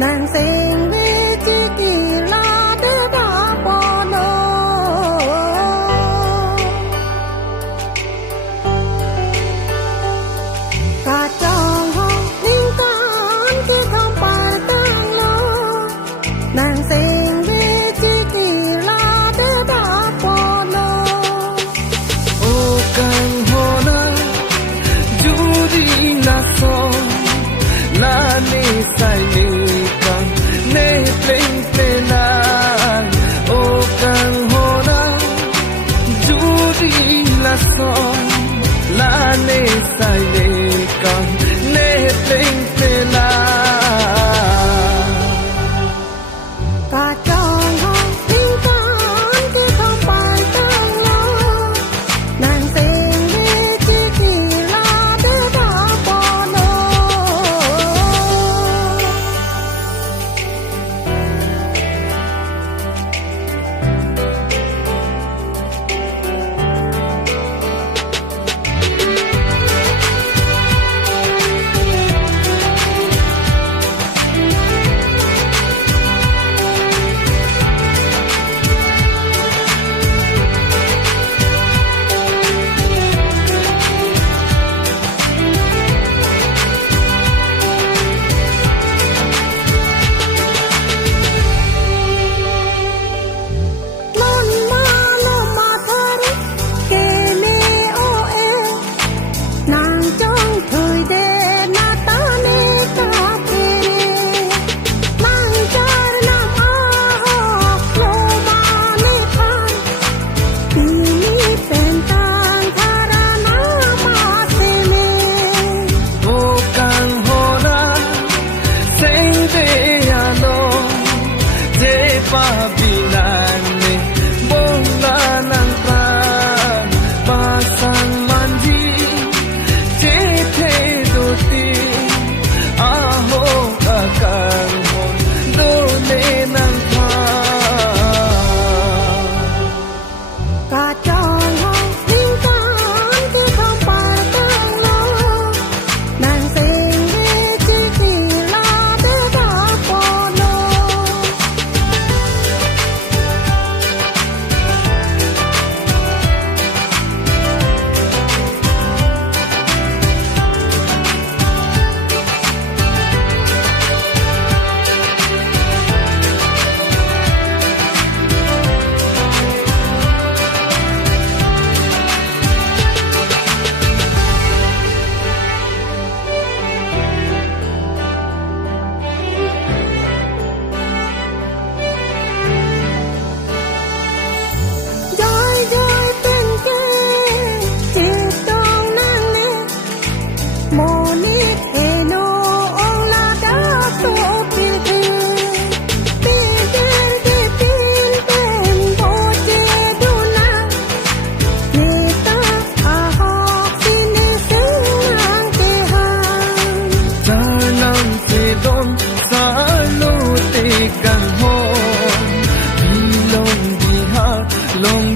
nàng sinh về chỉ kỳ là để đã bỏ lỡ cả trong họ linh cảm khi không phải tăng lỡ nàng sinh về chỉ kỳ là để đã bỏ lỡ ô càng hồ na dù đi na so la ni sai ni càng ne pleng plena ô càng hồ na dù đi la so la ni sai ni càng ne pleng plena cả trong họ linh cảm khi không phải tăng lỡ nàng sinh về chỉ kỳ là để đã bỏ lỡ Pabinane bonga nang pran pasang mandi jethe doti aho kakang hon dole nang pha cả trong họ linh cảm khi không phải tăng lỡ nàng sinh về chỉ kỳ là để đã bỏ lỡ don salute kan ho long di ha long